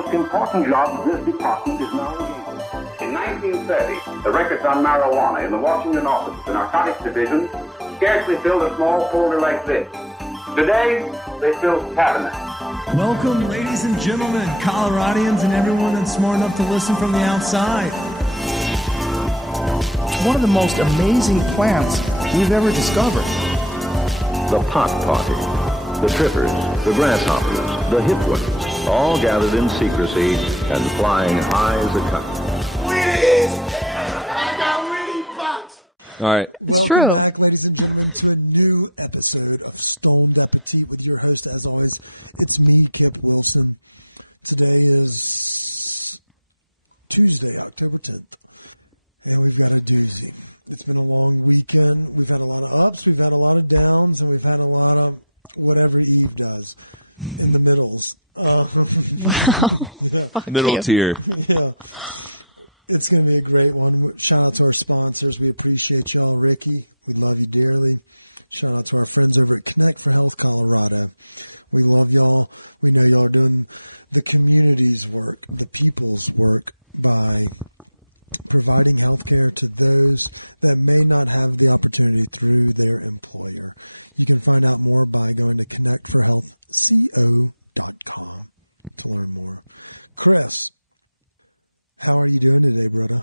most important job this department is now engaged in. In 1930, the records on marijuana in the Washington office of the Narcotics Division scarcely filled a small folder like this. Today, they fill cabinets. Welcome, ladies and gentlemen, Coloradians, and everyone that's smart enough to listen from the outside. One of the most amazing plants we've ever discovered. The pot party, the trippers, the grasshoppers, the hip ones, all gathered in secrecy and flying high as a kite. All right. It's true. Back, ladies and gentlemen, to a new episode of Stoned Up and Tea with your host, as always. It's me, Kip Wilson. Today is Tuesday, October 10th. And we've got a doozy. It's been a long weekend. We've had a lot of ups, we've had a lot of downs, and we've had a lot of whatever Eve does in the middles. Wow. Fuck Middle you. tier. Yeah. It's going to be a great one. Shout out to our sponsors. We appreciate y'all. Ricky, we love you dearly. Shout out to our friends over at Connect for Health Colorado. We love y'all. We know y'all doing the community's work, the people's work, by providing health care to those that may not have the opportunity through their employer. You can find out more by going to connectforhealthco.com to learn more. Chris, how are you doing today, brother?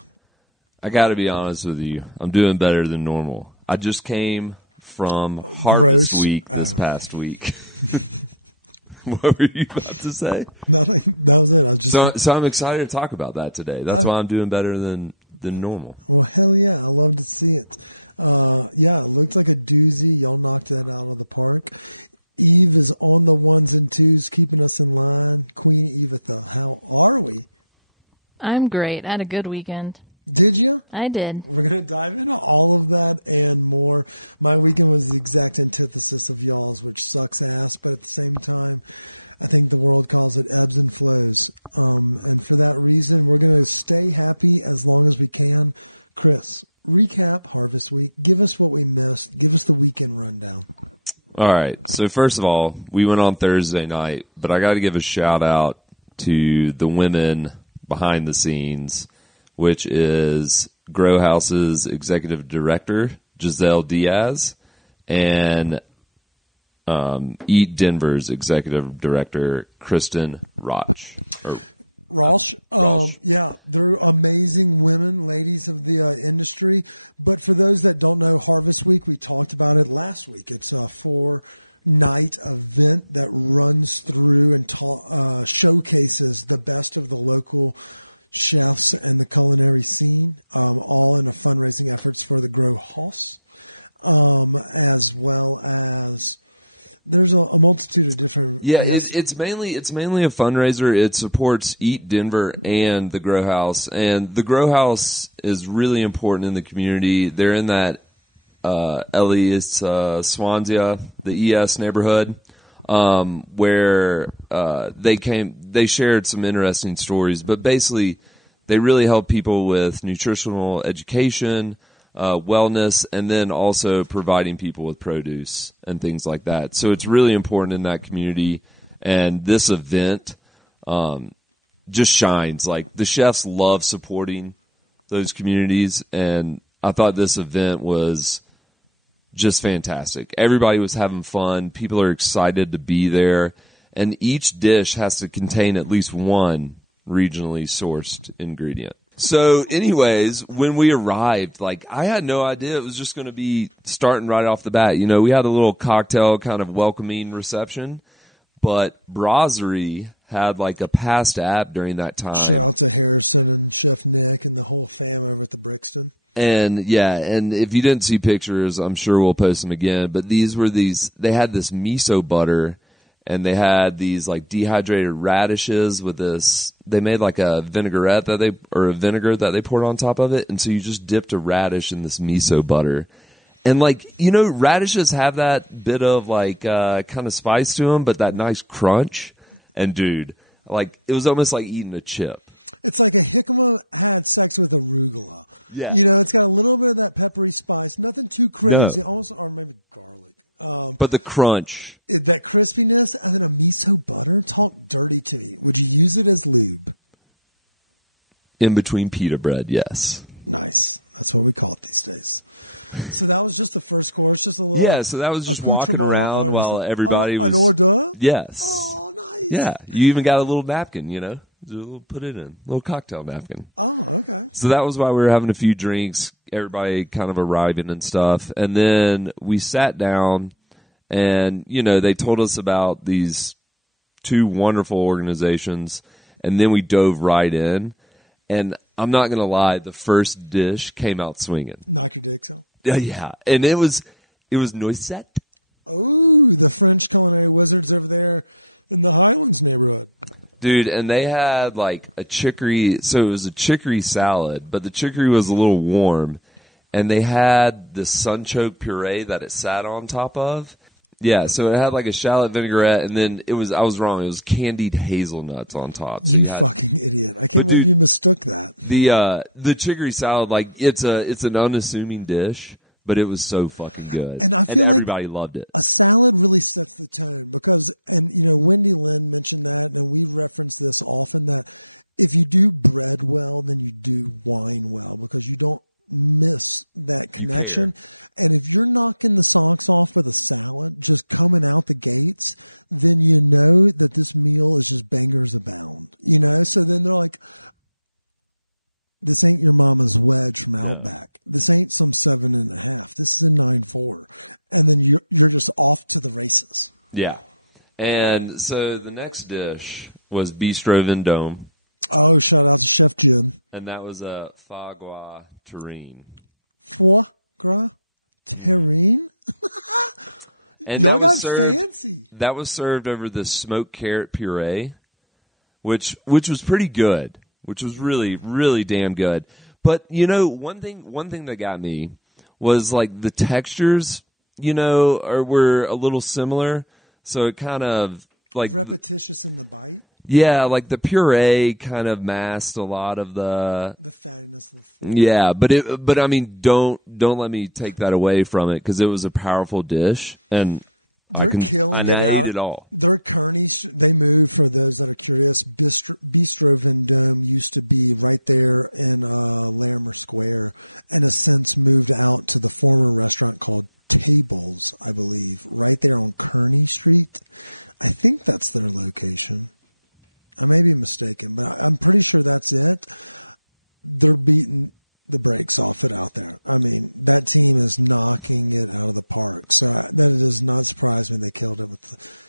I got to be honest with you. I'm doing better than normal. I just came from Harvest Week this past week. What were you about to say? So I'm excited to talk about that today. That's why I'm doing better than normal. Well, hell yeah. I love to see it. Yeah, it looks like a doozy. Y'all knocked that out of the park. Eve is on the ones and twos, keeping us in line. Queen Eva, how are we? I'm great. I had a good weekend. Did you? I did. We're going to dive into all of that and more. My weekend was the exact antithesis of y'all's, which sucks ass, but at the same time, I think the world calls it ebbs and flows. And for that reason, we're going to stay happy as long as we can. Chris, recap Harvest Week. Give us what we missed. Give us the weekend rundown. All right. So first of all, we went on Thursday night, but I got to give a shout out to the women behind the scenes, which is Grow House's executive director, Giselle Diaz, and Eat Denver's executive director, Kristen Rauch. Rauch. Yeah, they're amazing women, ladies of the industry. But for those that don't know Harvest Week, we talked about it last week. It's a 4-night event that runs through and showcases the best of the local chefs and the culinary scene, all in the fundraising efforts for the Grow House, as well as there's a multitude of different. Yeah, it's mainly a fundraiser. It supports Eat Denver and the Grow House, and the Grow House is really important in the community. They're in that Swansea, the ES neighborhood, where they shared some interesting stories, but basically they really help people with nutritional education, wellness, and then also providing people with produce and things like that. So it's really important in that community, and this event just shines. Like, the chefs love supporting those communities, and I thought this event was just fantastic. Everybody was having fun. People are excited to be there. And each dish has to contain at least one regionally sourced ingredient. So anyways, when we arrived, I had no idea it was just going to be starting right off the bat. You know, we had a little cocktail kind of welcoming reception, but Brasserie had a past app during that time. And yeah, and if you didn't see pictures, I'm sure we'll post them again. But they had this miso butter, and they had these dehydrated radishes with this. They made a vinaigrette or a vinegar that they poured on top of it. And so you just dipped a radish in this miso butter. And radishes have that bit of kind of spice to them, but that nice crunch. And dude, it was almost like eating a chip. It's like if you want to have sex with a arugula. Yeah. You know, it's got a little bit of that peppery spice, nothing too crazy. No. Also, garlic. But the crunch. That crispiness and a miso butter talk dirty to you. Would you use it as an In between pita bread, yes. Nice. That's what we call it these days. So that was just the first course. Yeah, so that was just walking around while everybody was. Yes. Yeah, you even got a little napkin, put it in, a little cocktail napkin. So that was why we were having a few drinks, everybody kind of arriving and stuff. And then we sat down and, they told us about these two wonderful organizations. And then we dove right in. And I'm not going to lie, the first dish came out swinging. Yeah. And it was noisette. The French guy was over there in the islands. Dude, and they had like a chicory, so it was a chicory salad, but the chicory was a little warm, and they had the sunchoke puree that it sat on top of. Yeah, so it had like a shallot vinaigrette, and then I was wrong, it was candied hazelnuts on top. So you had, but dude, the chicory salad, like it's an unassuming dish, but it was so fucking good, and everybody loved it. You care. No. Yeah. And so the next dish was Bistro Vendôme. And that was a foie gras terrine. Mm-hmm. And that was served over the smoked carrot puree, which was pretty good, which was really, really damn good. But one thing that got me was like the textures, were a little similar. So it kind of like like the puree kind of masked a lot of the. Yeah, but I mean, don't let me take that away from it because it was a powerful dish, and I ate it all.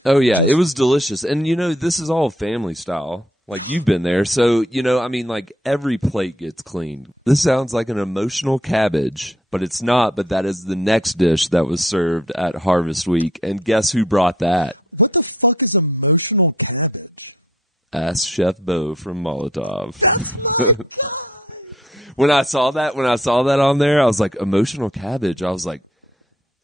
Oh yeah, it was delicious, and this is all family style. Like you've been there, so like every plate gets cleaned. This sounds like an emotional cabbage, but it's not. But that is the next dish that was served at Harvest Week, and guess who brought that? What the fuck is emotional cabbage? Ask Chef Bo from Molotov. When I saw that on there, I was like, emotional cabbage. I was like,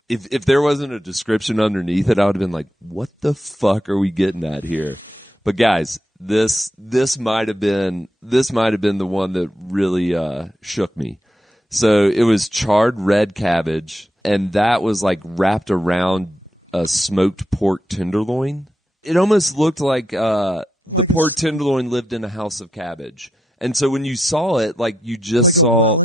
if there wasn't a description underneath it, I would have been like, what the fuck are we getting at here? But guys, this might have been the one that really shook me. So it was charred red cabbage, and that was like wrapped around a smoked pork tenderloin. It almost looked like the pork tenderloin lived in a house of cabbage. And so when you saw it, like you just saw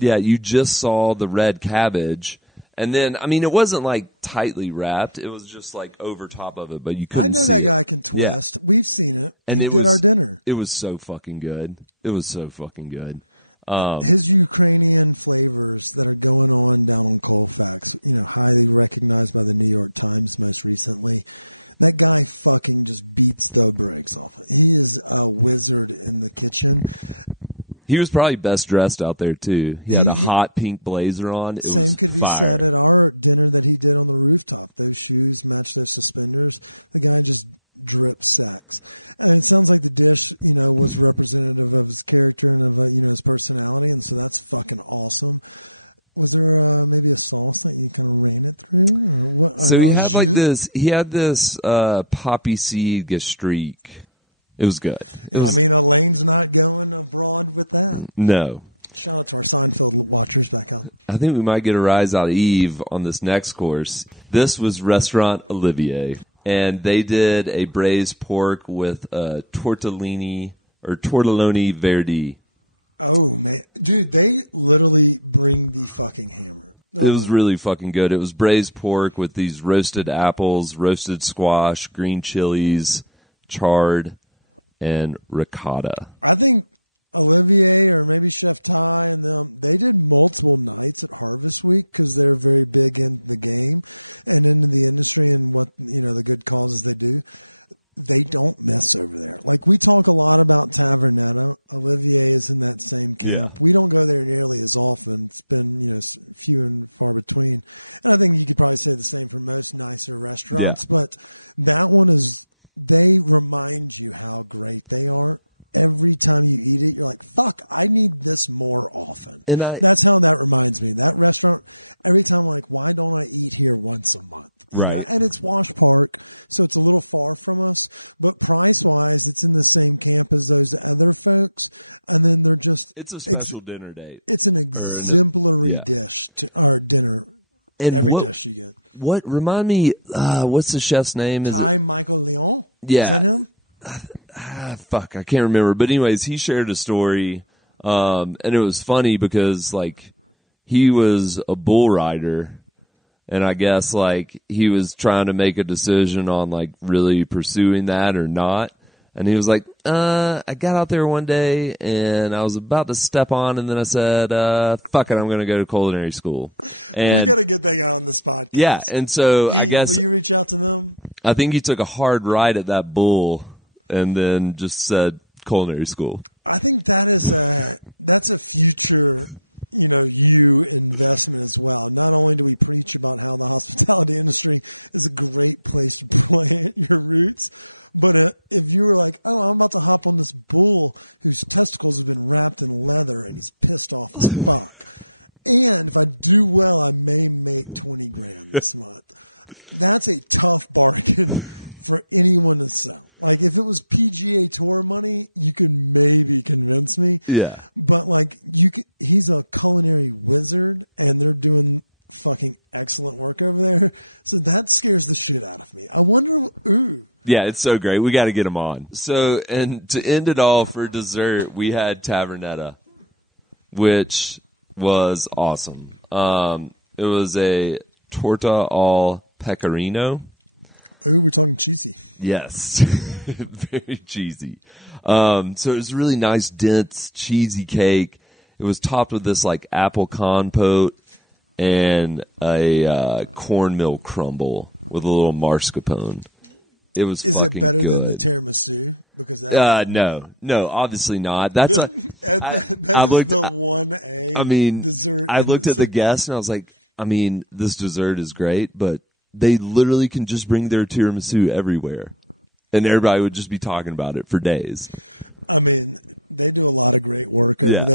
the red cabbage. And then, I mean, it wasn't like tightly wrapped. It was just like over top of it, but you couldn't see it. Yeah. And it was so fucking good. It was so fucking good. He was probably best dressed out there, too. He had a hot pink blazer on. It was fire. So he had this poppy seed gastrique. It was good. It was... No. I think we might get a rise out of Eve on this next course. This was Restaurant Olivier, and they did a braised pork with tortellini Verdi. Oh, man. Dude, they literally bring the fucking hammer. It was really fucking good. It was braised pork with these roasted apples, roasted squash, green chilies, chard, and ricotta. I think they had multiple nights of Harvest Week because they're very big in the game and in the industry and what the good cause they do. They don't miss it. Look, we talk a lot about Taylor and what he is and that thing. Yeah. It's all fun. It's been few and far between. I think you guys are the same as most nicer restaurants. Yeah. But now it's they remind you how great they are. Every time you eat it, you're like, fuck, I need this more often. And That's how that reminds me of that restaurant. Every time I'm like, why do I eat here once a month? right. And it's why I work. So if you want to go for us, but that's why this is in the same camp with other folks. And then you just It's a special dinner date. Yeah. And what remind me, what's the chef's name? Is it? Yeah. Fuck, I can't remember. But anyways, he shared a story, and it was funny because like he was a bull rider, and I guess like he was trying to make a decision on like really pursuing that or not. And he was like, I got out there one day and I was about to step on, and then I said, fuck it, I'm going to go to culinary school. And yeah, and so I think he took a hard ride at that bull and then just said culinary school. I think that's a future, investment as well. Not only do we preach about how the hospitality industry is a great place to play your roots, but if you're like, oh, I'm about to hop on this bull whose testicles have been wrapped in leather and it's pissed off as well. Yeah, but you will have made $20 this month. That's a tough bargain for anyone to sell. Like if it was PGA Tour money, you could maybe convince me. Yeah. But like, he's a culinary wizard, and they're doing fucking excellent work over there. So that scares the shit out of me. I wonder what food. Yeah, it's so great. We got to get him on. So, and to end it all for dessert, we had tavernetta, which was awesome. It was a torta al pecorino. Yes, very cheesy. So it was really nice, dense, cheesy cake. It was topped with this like apple compote and a cornmeal crumble with a little mascarpone. It was fucking good. No, obviously not. I looked at the guests and I was like, I mean, this dessert is great, but they literally can just bring their tiramisu everywhere. And everybody would just be talking about it for days. Yeah.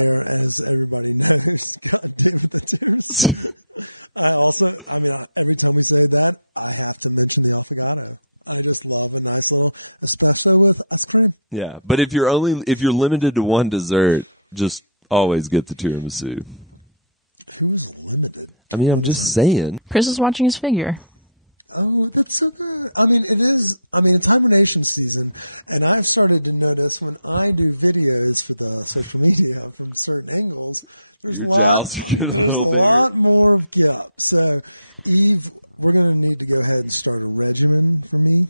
Yeah, but if you're limited to one dessert, just always get the tiramisu. I mean, I'm just saying. Chris is watching his figure. Oh, that's so good. I mean, it is. I mean, it's hibernation season, and I've started to notice when I do videos for the social media from certain angles, Your jowls are getting a little bigger. a lot more gap. So, Eve, we're going to need to go ahead and start a regimen for me,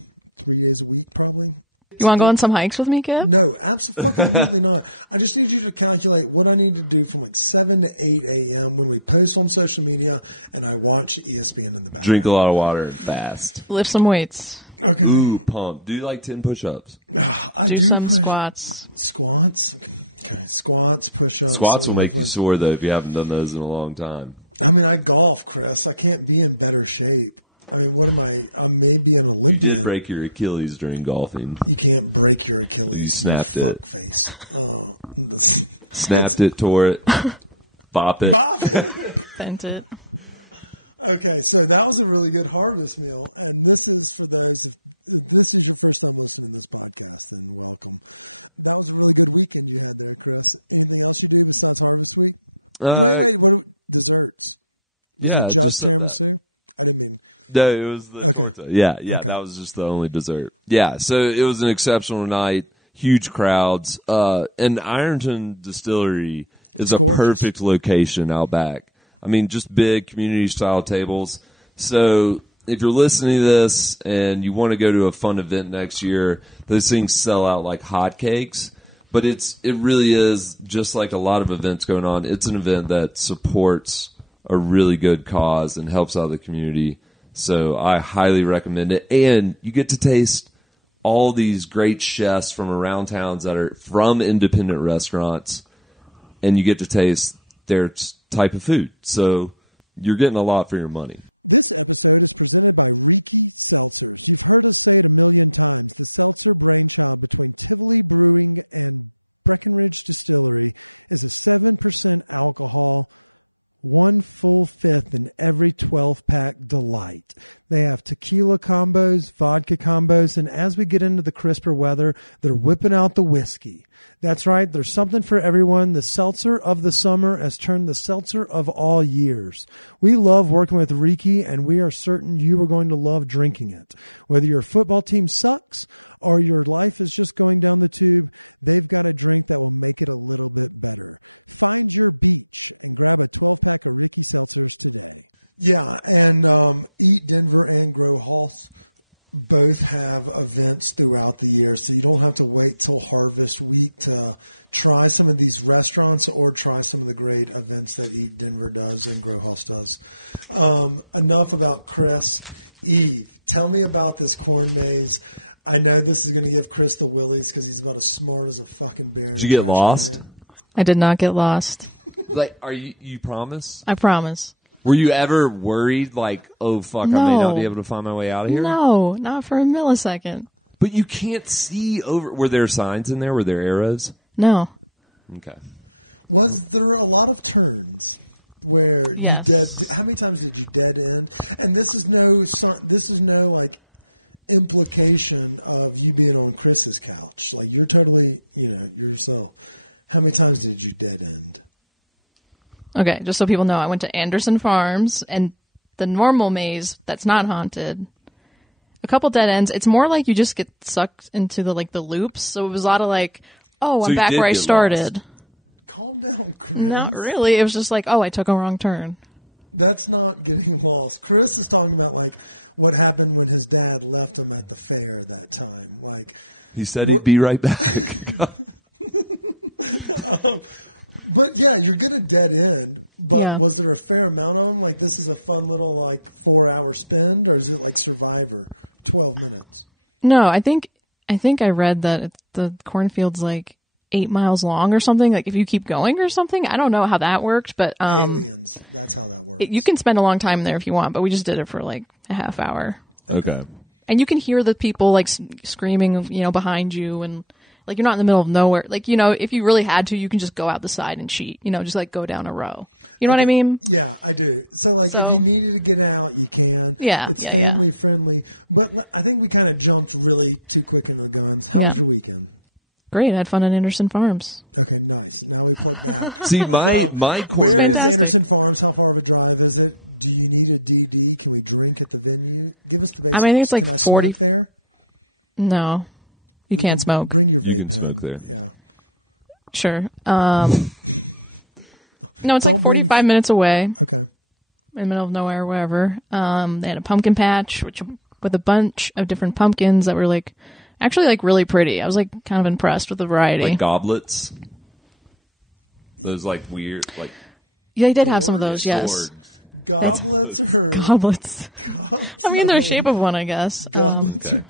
3 days a week probably. You want to go on some hikes with me, Kip? No, absolutely not. I just need you to calculate what I need to do from like 7 to 8 a.m. when we post on social media and I watch ESPN in the back. Drink a lot of water and fast. Lift some weights. Okay. Ooh, pump. Do like 10 push-ups. Do some squats. Squats? Okay. Squats, push-ups. Squats will make you sore, though, if you haven't done those in a long time. I mean, I golf, Chris. I can't be in better shape. I mean, what am I? I'm maybe an Olympian. You did break your Achilles during golfing. You can't break your Achilles. You snapped it. Face. Snapped it, tore it, bop it. Bent it. Okay, so that was a really good harvest meal. And this is for those. If this is your first time listening to this podcast, then welcome. That was a really good week at the end there, Chris. Anything else you need to say about harvest week? Desserts. Yeah, I just said that. No, it was the torta. Yeah, that was just the only dessert. Yeah, so it was an exceptional night. huge crowds. And Ironton Distillery is a perfect location out back. I mean, just big community-style tables. So if you're listening to this and you want to go to a fun event next year, those things sell out like hotcakes. But it really is just like a lot of events going on. It's an event that supports a really good cause and helps out the community. So I highly recommend it. And you get to taste all these great chefs from around towns that are from independent restaurants, and you get to taste their type of food. So you're getting a lot for your money. Yeah, and Eat Denver and Grow Health both have events throughout the year, so you don't have to wait till Harvest Week to try some of these restaurants or try some of the great events that Eat Denver does and Grow Health does. Enough about Chris. E, tell me about this corn maze. I know this is going to give Chris the willies because he's about as smart as a fucking bear. Did you get lost? I did not get lost. Like, you promise? I promise. Were you ever worried, like, oh, fuck, No. I may not be able to find my way out of here? No, not for a millisecond. But you can't see over. Were there signs in there? Were there arrows? No. Okay. There were a lot of turns where Yes. how many times did you dead end? And this is no like implication of you being on Chris's couch. Like you're totally yourself. How many times did you dead end? Okay, just so people know, I went to Anderson Farms and the normal maze that's not haunted. A couple dead ends. It's more like you just get sucked into the loops. So it was a lot of like, oh, So I'm you back did where I get started. lost. Calm down, Chris. Not really. It was just like, oh, I took a wrong turn. That's not getting lost. Chris is talking about like what happened when his dad left him at the fair that time. Like He said he'd be right back. But yeah, you're gonna dead end. But Yeah. was there a fair amount of them? Like this is a fun little like 4-hour spend, or is it like Survivor, 12 minutes? No, I think I read that the cornfield's like 8 miles long or something. Like if you keep going or something. I don't know how that worked, but That's how that works. you can spend a long time there if you want. But we just did it for like a half hour, Okay. and you can hear the people like screaming, behind you, and like you're not in the middle of nowhere. Like if you really had to, you can just go out the side and cheat. Just like go down a row. You know what I mean? Yeah, I do. So like, So- if you needed to get out, you can. Yeah, It's yeah. family friendly. But I think we kind of jumped really too quick in our guns. Yeah. How was your weekend? Great. I had fun at Anderson Farms. Okay, nice. Now we put See, my corn It's maze. fantastic. Anderson Farms, how far of a drive is it? Do you need a DD? Can we drink at the venue? Give us the I mean, I think it's like basics. 40 There? No, you can't smoke. You can smoke there. Sure. No, it's like 45 minutes away, in the middle of nowhere, wherever. They had a pumpkin patch, with a bunch of different pumpkins that were like actually like really pretty. I was like kind of impressed with the variety. Like goblets. Those like weird, like Yeah, they did have some of those. Yes, gourds. That's Goblets or- goblets. I mean, they're the shape of one, I guess. Okay.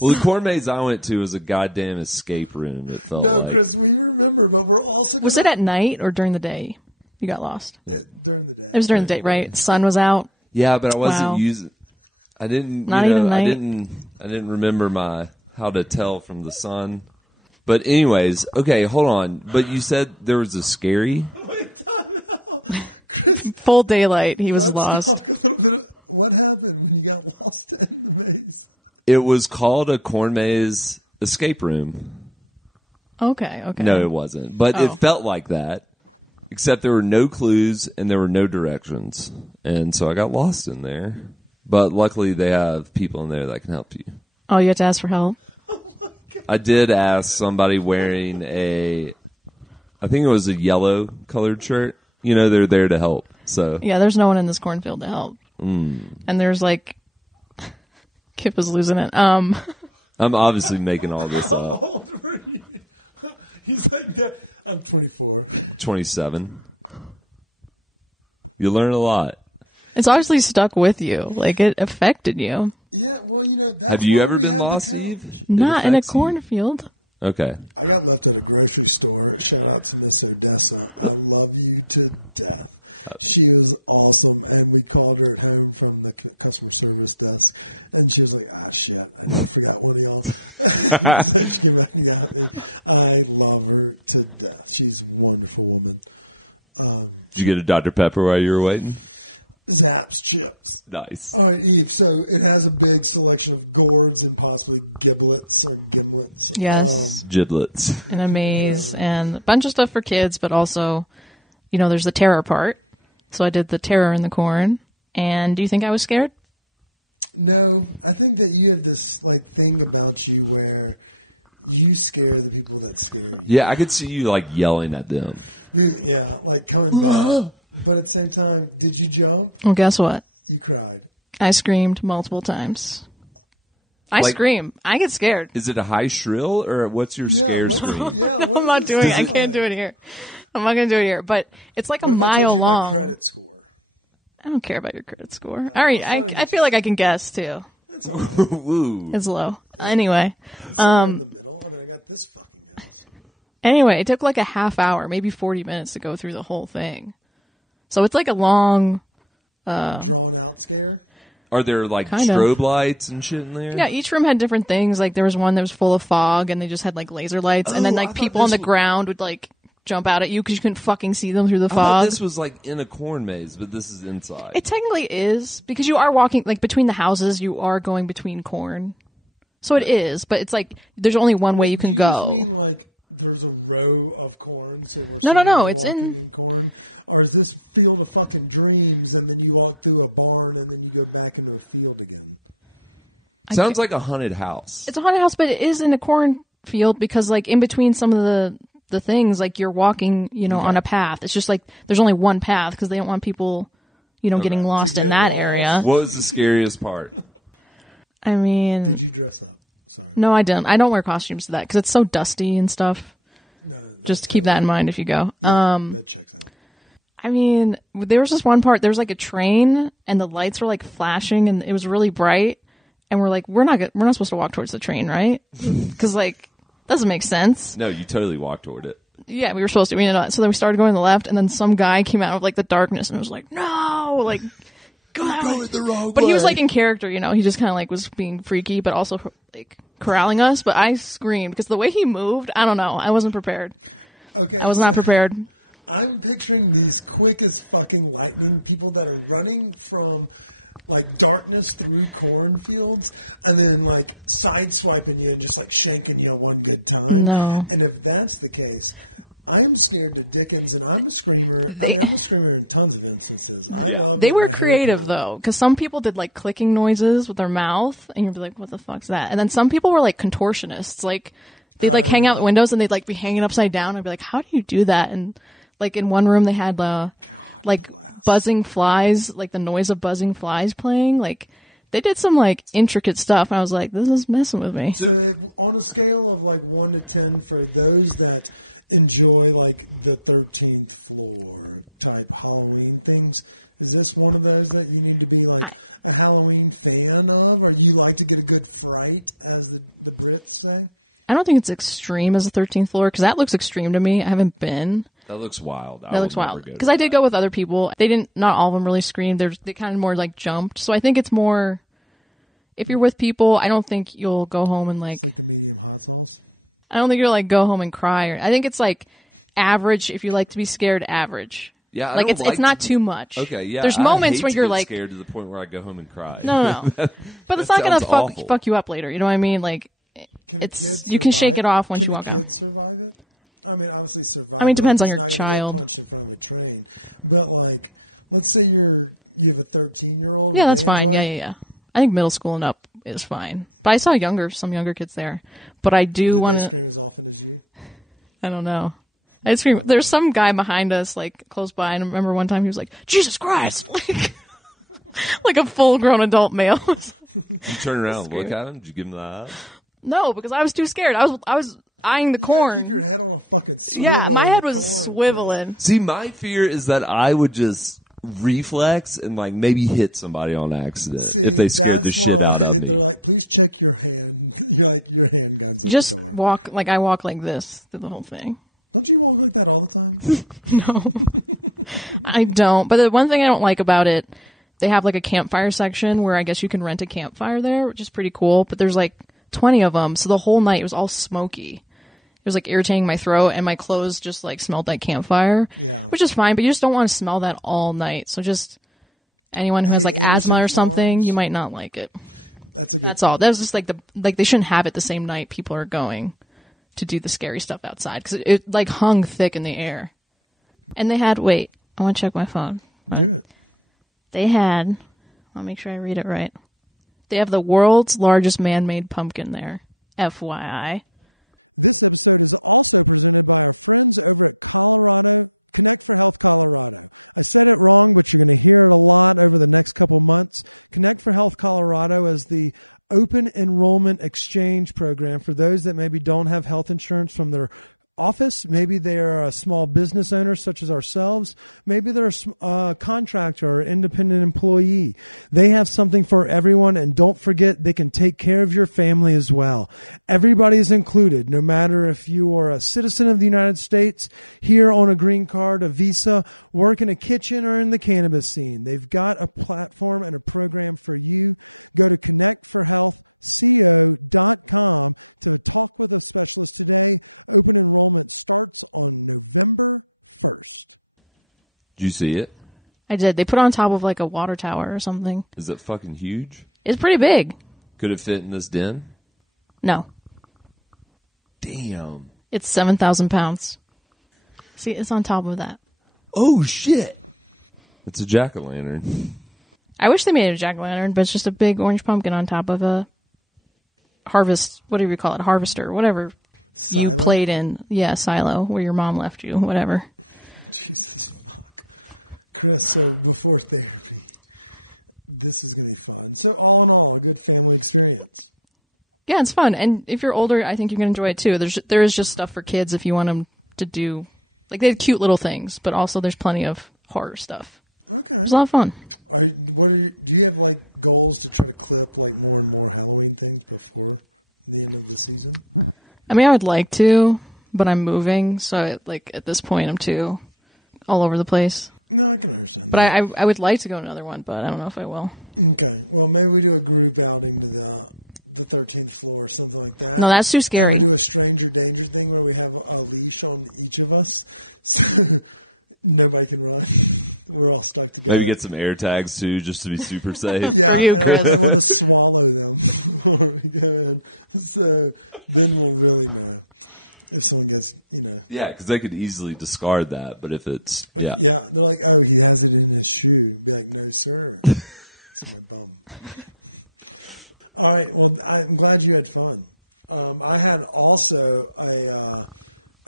Well, the corn maze I went to was a goddamn escape room. It felt No, like. Chris, we remember, but we're also Was it at night or during the day? You got lost. during the day. It was during the day, right? Sun was out. Yeah, but I wasn't Wow. using. I didn't. Not even night? I didn't remember how to tell from the sun. But anyways, okay, hold on. But you said there was a scary. Full daylight. He was lost. What happened when you got lost in the maze? It was called a corn maze escape room. Okay. Okay. No, it wasn't. But Oh. it felt like that. Except there were no clues and there were no directions. And so I got lost in there. But luckily they have people in there that can help you. Oh, you had to ask for help. Oh my I did ask somebody wearing I think it was a yellow colored shirt. You know, they're there to help. So Yeah, there's no one in this cornfield to help. And there's like, Kip is losing it. I'm obviously making all this up. How old were you? He's like, yeah, I'm 24. 27. You learn a lot. It's obviously stuck with you. Like, it affected you. Yeah, well, you know. Have you ever been lost, Eve? It Not in a affects you? cornfield. Okay. I got left at a grocery store. Shout out to Miss Odessa. I love you to death. She was awesome, and we called her at home from the customer service desk, and she was like, shit, I forgot what else. She let me out. I love her to death. She's a wonderful woman. Did you get a Dr. Pepper while you were waiting? Zapp's chips. Nice. All right, Eve, so it has a big selection of gourds and possibly giblets and gimlets. Yes. Giblets. And a maze and a bunch of stuff for kids, but also, you know, there's the terror part. So I did the terror in the corn. And do you think I was scared? No, I think that you have this like thing about you where you scare the people that scare you. Yeah, I could see you like yelling at them. Dude, yeah, like coming back. But at the same time, did you jump? Well, guess what? You cried. I screamed multiple times. I scream. I get scared. Is it a high shrill or what's your scare scream? I'm not doing it. I can't do it here. I'm not going to do it here. But it's like a mile long. Credit score. I don't care about your credit score. All right. I feel like I can guess, too. Woo. It's low. Anyway. In the middle, and I got this fucking middle. Anyway, it took like a half hour, maybe 40 minutes to go through the whole thing. So it's like a long... Drawn out scare. Are there like Kind of. strobe lights and shit in there? Yeah, each room had different things. Like there was one that was full of fog, and they just had like laser lights, and then I like thought people on this the was- ground would like jump out at you because you couldn't fucking see them through the I thought fog. this was like in a corn maze, but this is inside. It technically is because you are walking like between the houses. You are going between corn, so it is. But it's like there's only one way you can go. You mean like there's a row of corn? So once No, you no, walk it's in- corn, or is this field of fucking dreams, and then you walk through a barn, and then you go back into a field again? Sounds like a haunted house. It's a haunted house, but it is in a cornfield because like in between some of the things, like you're walking, you know, on a path. It's just like there's only one path because they don't want people, you know, getting lost in that area. What was the scariest part? I mean, You dress up. Sorry. no, I didn't. I don't wear costumes to that because it's so dusty and stuff. Just keep that in mind if you go. That checks out. I mean, there was this one part. There was like a train, and the lights were like flashing, and it was really bright. And we're like, we're not supposed to walk towards the train, right? Because like, doesn't make sense. No, you totally walked toward it. Yeah, we were supposed to. We know that. So then we started going to the left, and then some guy came out of like the darkness and was like, "No, like, go that way." the wrong But he was like in character, you know. He just kind of like was being freaky, but also like corralling us. But I screamed because the way he moved, I don't know. I wasn't prepared. Okay. I was not prepared. I'm picturing these quick as fucking lightning people that are running from like darkness through cornfields and then like sideswiping you and just like shaking you one good time. No. And if that's the case, I'm scared to Dickens and I'm a screamer. They- I'm a screamer in tons of instances. Yeah. They were creative though, because some people did like clicking noises with their mouth, and you'd be like, "What the fuck's that?" And then some people were like contortionists, like they'd like hang out the windows and they'd like be hanging upside down. I'd be like, "How do you do that?" And like in one room they had like buzzing flies, like the noise of buzzing flies playing. Like they did some like intricate stuff. And I was like, "This is messing with me." So like, on a scale of like 1 to 10 for those that enjoy like the 13th floor type Halloween things, is this one of those that you need to be like a Halloween fan of, or you like to get a good fright, as the Brits say? I don't think it's extreme as the 13th floor because that looks extreme to me. I haven't been. That looks wild. That looks wild. Because I did go with other people. They didn't, not all of them really screamed. They kind of more like jumped. So I think it's more, if you're with people, I don't think you'll go home and like, Medium hot sauce. I don't think you'll like go home and cry. Or I think it's like average if you like to be scared, average. Yeah, I like don't it's not too much. Okay, yeah. There's I moments hate when to you're get like, scared to the point where I go home and cry. no. But it's not gonna sounds awful. fuck you up later. You know what I mean? Like, it's, you can shake it off once you walk out. Survive it? I mean, obviously survive. I mean, it depends on your Not child. much in front of the train. But like, let's say you have a 13-year-old. Yeah, that's fine. Yeah. I think middle school and up is fine. But I saw some younger kids there. But I do want to. I don't know. I scream. There's some guy behind us, like close by, and I remember one time he was like, "Jesus Christ!" like a full-grown adult male. You turn around, and look at him. Did you give him the eye? No, because I was too scared. I was eyeing the corn. Yeah, my head was swiveling. See, my fear is that I would just reflex and like maybe hit somebody on accident if they scared the shit out of me. Please check your hand. Your hand goes. Just walk like I walk like this through the whole thing. Don't you walk like that all the time? No, I don't. But the one thing I don't like about it, they have like a campfire section where I guess you can rent a campfire there, which is pretty cool. But there's like 20 of them, so the whole night it was all smoky. It was like irritating my throat, and my clothes just like smelled like campfire, which is fine, but you just don't want to smell that all night. So just anyone who has like asthma or something, you might not like it. That's all. That was just like they shouldn't have it the same night people are going to do the scary stuff outside, because it like hung thick in the air. And they had, wait, I want to check my phone. They had, I'll make sure I read it right. They have the world's largest man-made pumpkin there. FYI. Did you see it? I did. They put it on top of like a water tower or something. Is it fucking huge? It's pretty big. Could it fit in this den? No. Damn. It's 7,000 pounds. See, it's on top of that. Oh, shit. It's a jack-o'-lantern. I wish they made it a jack-o'-lantern, but it's just a big orange pumpkin on top of a whatever you call it, harvester, whatever you played in. Yeah, silo, where your mom left you, whatever. Chris, so before therapy, this is going to be fun. So all in all, a good family experience. Yeah, it's fun. And if you're older, I think you can enjoy it too. There is just stuff for kids if you want them to do. Like, they have cute little things, but also there's plenty of horror stuff. Okay. It was a lot of fun. Do you have, like, goals to try to clip, like, more and more Halloween things before the end of the season? I mean, I would like to, but I'm moving, so, at this point, I'm too all over the place. No, I can understand. But I would like to go to another one, but I don't know if I will. Okay. Well, maybe we do a group outing to the 13th floor or something like that. No, that's too scary. Do a stranger danger thing where we have a leash on each of us, so nobody can run. We're all stuck together. Maybe get some air tags, too, just to be super safe. For you, Chris. Just swallow them. So then we'll really know if someone gets, Yeah, because they could easily discard that, but if it's, yeah. Yeah, they're like, oh, he has it in his shoe. Like, no, sir. It's like, boom. All right, well, I'm glad you had fun. I had also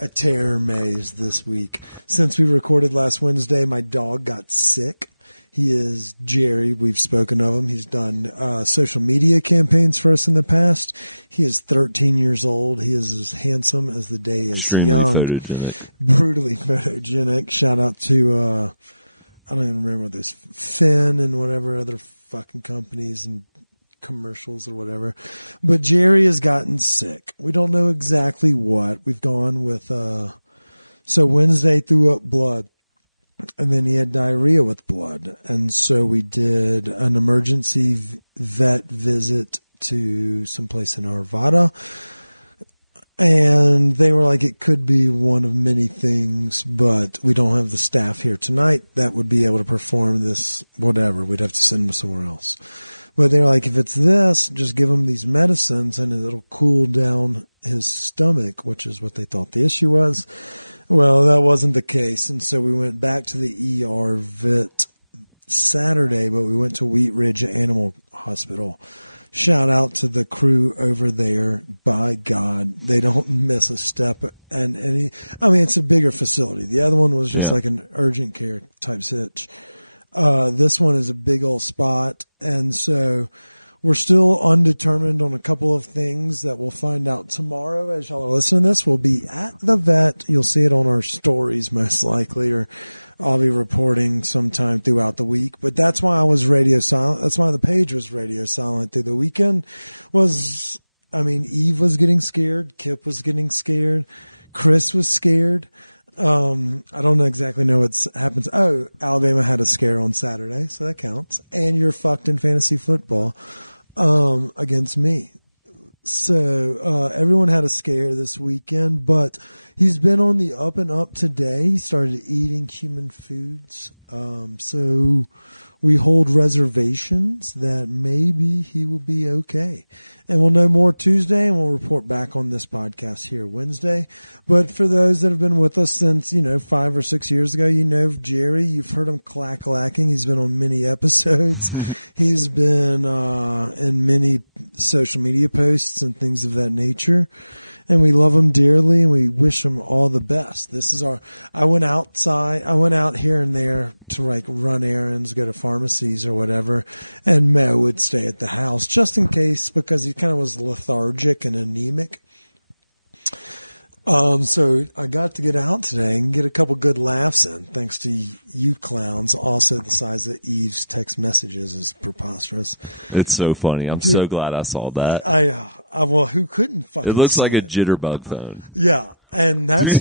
a terror maze this week. Since we recorded last Wednesday, my dog got sick. He is Jerry. We've spoken of him. He's done social media campaigns for us in the past. He is 13 years old. He is as handsome as the day. Extremely photogenic. Yeah. like an urgent care type fix. This one is a big old spot, and so we're still undetermined on a couple of things that we'll find out tomorrow as y'all listen. As we'll be at the vet, you'll see more stories, most likely, or probably reporting sometime throughout the week. But that's what I was ready to sell. That's what Paige was ready to sell. The weekend was, I mean, Eve was getting scared, Kip was getting scared, Chris was scared. I don't exactly know what's happened. I was scared on Saturday, so that counts. And you're fucking fantasy football against me. So, everyone was scared this weekend, but you've been on the up and up today, started eating human foods. So, we hold reservations that maybe he will be okay. And we'll know more Tuesday, and we'll report back on this podcast here Wednesday. But for those that have been with us since, 5 or 6 years ago, you know Jerry, you've heard him clack, he's been on many episodes. He's been in many social media posts and things of that nature. And we love him dearly, and we wish him all the best. I went out here and there to run errands, go to pharmacies or whatever, and would stay at the house just in case, because he kind of was lethargic and anemic. So I got to get out today and get a couple good laughs, and thanks to you clowns, also besides the Eve's text messages is preposterous. It's so funny. I'm so glad I saw that. It looks like a jitterbug phone. Yeah. Do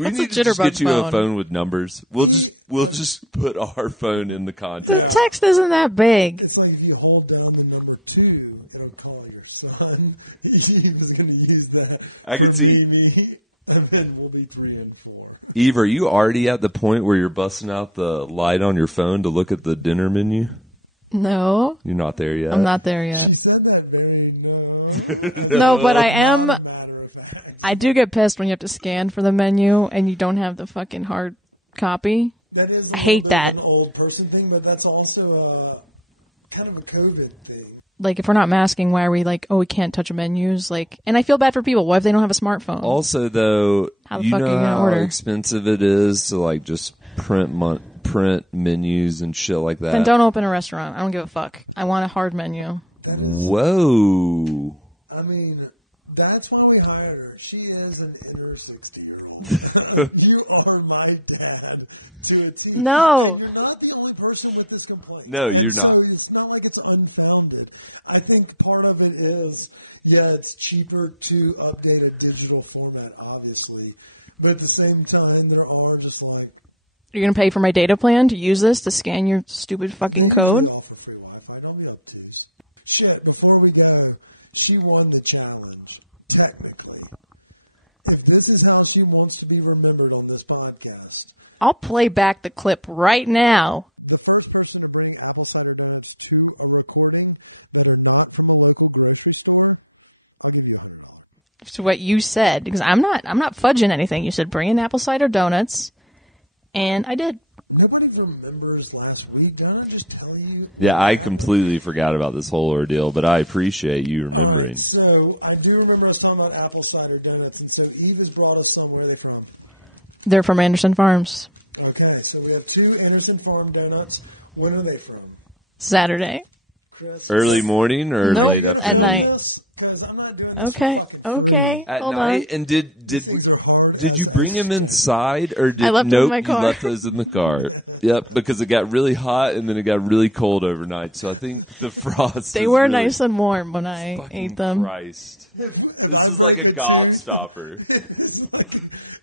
we need to just get you a phone with numbers? We'll just put our phone in the The contact. text isn't that big. It's like if you hold down the number 2 and call your son, he was going to use that. I could see. Me, and then we'll be 3 and 4. Eve, are you already at the point where you're busting out the light on your phone to look at the dinner menu? No, You're not there yet. I'm not there yet. She said that very No, but I am. I do get pissed when you have to scan for the menu and you don't have the fucking hard copy. That is I hate that. An old person thing, but that's also kind of a COVID thing. Like, if we're not masking, why are we like, oh, we can't touch menus? Like, and I feel bad for people. What if they don't have a smartphone? Also, though, How the you fuck are know you gonna how order? expensive it is to like just print menus and shit like that. Then don't open a restaurant. I don't give a fuck. I want a hard menu. Whoa. I mean, that's why we hired her. She is an inner 60-year-old. You are my dad to a T. No. You're not the only person with this complaint. No, you're And not. So it's not like it's unfounded. I think part of it is, yeah, it's cheaper to update a digital format, obviously. But at the same time, there are just like... You're going to pay for my data plan to use this to scan your stupid fucking code? All for free Wi-Fi. Don't be obtuse. Shit, before we go, she won the challenge, technically. If this is how she wants to be remembered on this podcast, I'll play back the clip right now. the first person to bring apple cider donuts to a recording that are not from a local grocery store, $100. To what you said, because I'm not fudging anything. You said bring in apple cider donuts, and I did. Nobody remembers last week. Did I just tell you? Yeah, I completely forgot about this whole ordeal, but I appreciate you remembering. Right, so I do remember us talking about apple cider donuts, and so Eve has brought us some. Where are they from? They're from Anderson Farms. Okay, so we have 2 Anderson Farm donuts. When are they from? Saturday. Chris? Early morning or Nope, late at afternoon? night. Because I'm not doing this Okay, for fucking okay. At Hold night? on. And did Things are hard. you bring him inside or did I left them in nope, my you car. left those in the car? Yep, because it got really hot and then it got really cold overnight. So I think the frost. They is were really, nice and warm when I fucking ate them. Christ. This is like a gobstopper.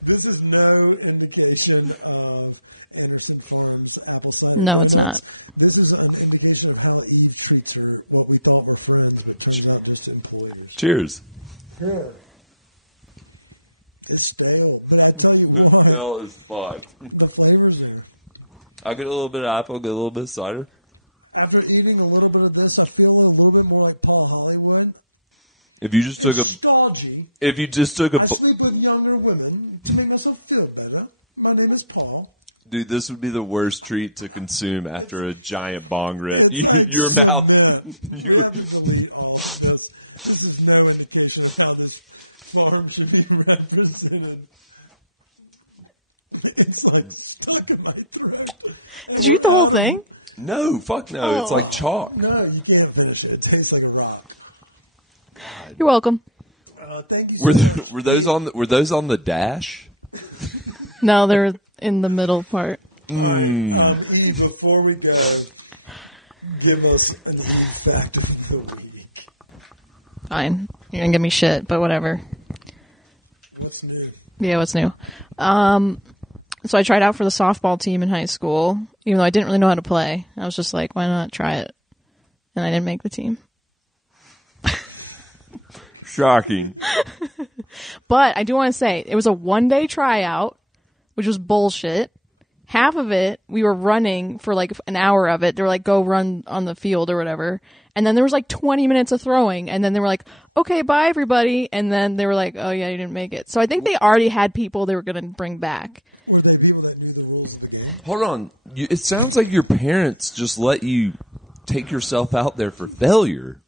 This is no indication of Anderson Farms apple cider. No, it's donuts. not. This is an indication of how Eve treats her, what we thought were friends, but turns out just employees. Cheers. Here. It's stale. But I tell you The what, smell is fucked. the flavors are... I get a little bit of apple, get a little bit of cider. After eating a little bit of this, I feel a little bit more like Paul Hollywood. If you just took a, Stodgy. if you just took a, I sleep with younger women to make myself feel better. My name is Paul. dude, this would be the worst treat to consume after a giant bong rip. Your mouth, You have to delete all of this. This is no indication of how this farm should be represented. It's like stuck in my throat. Did you eat the whole thing? No, fuck no. Oh. It's like chalk. No, you can't finish it. It tastes like a rock. You're welcome. Thank you. Were those on the dash? No, they're in the middle part. Eve, before we go, give us an Eve fact of the week. Fine. You're gonna give me shit, but whatever. What's new? Yeah, what's new? So I tried out for the softball team in high school, even though I didn't really know how to play. I was just like, why not try it? And I didn't make the team. Shocking. But I do want to say, it was a one-day tryout, which was bullshit. Half of it, we were running for like an hour of it. They were like, go run on the field or whatever. And then there was like 20 minutes of throwing. And then they were like, okay, bye everybody. And then they were like, oh yeah, you didn't make it. So I think they already had people they were going to bring back. Or they people that knew the rules of the game. Hold on. It sounds like your parents just let you take yourself out there for failure.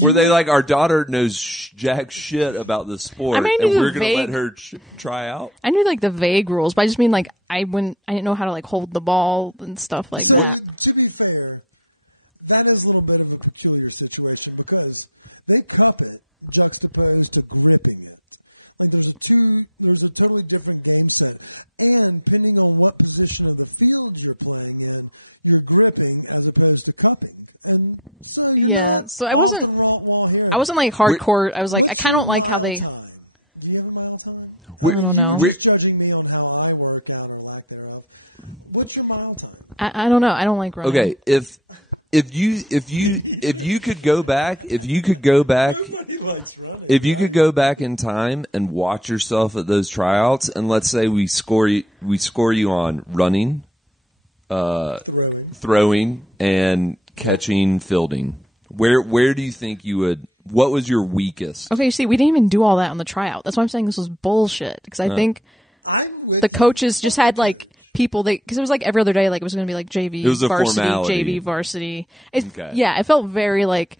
Were they like, our daughter knows jack shit about this sport, I mean, and we're the going to let vague- her try out? I knew like the vague rules, but I just mean like I didn't know how to like hold the ball and stuff like that. To be fair, that is a little bit of a peculiar situation because they cup it juxtaposed to gripping it. Like there's a totally different game set. And depending on what position of the field you're playing in, you're gripping as opposed to cupping. And so Yeah, so I wasn't like hardcore. I was like, I kind of don't like how they. Do you have a mile time? We're- I don't know. we're- Judging me on how I work out or lack thereof. What's your mile time? I don't know. I don't like running. Okay, if you could go back, if you could go back in time and watch yourself at those tryouts, and let's say we score you on running, throwing, and catching, fielding. Where do you think you would? What was your weakest? Okay, you see, we didn't even do all that on the tryout. That's why I'm saying this was bullshit. Because I think the coaches just had like people because it was like every other day, like it was going to be like JV, It was a varsity, formality. JV, varsity. Okay. Yeah, it felt very like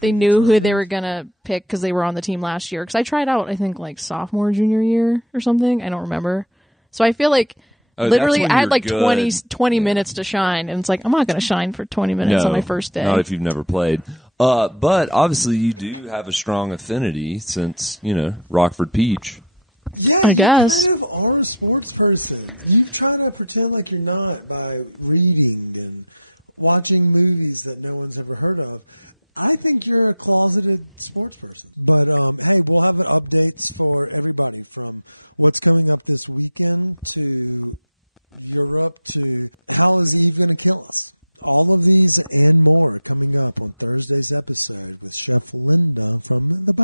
they knew who they were going to pick because they were on the team last year. Because I tried out, I think like sophomore, junior year or something. I don't remember. So I feel like literally that's when I had you're like good. 20 minutes to shine. And it's like, I'm not going to shine for 20 minutes on my first day. Not if you've never played. But obviously you do have a strong affinity since, Rockford Peach. Yeah, I guess. You kind of are a sports person. You try to pretend like you're not by reading and watching movies that no one's ever heard of. I think you're a closeted sports person. But hey, we'll have updates for everybody from what's coming up this weekend to Europe to how is Eve going to kill us? All of these and more coming up on Thursday's episode with Chef Linda from the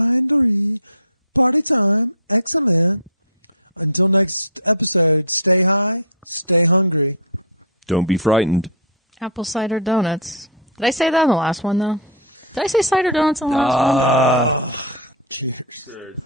Party Time. Excellent. Until next episode, stay high, stay hungry. Don't be frightened. Apple cider donuts. Did I say that in the last one, though? Did I say cider donuts in the last one? Cheers.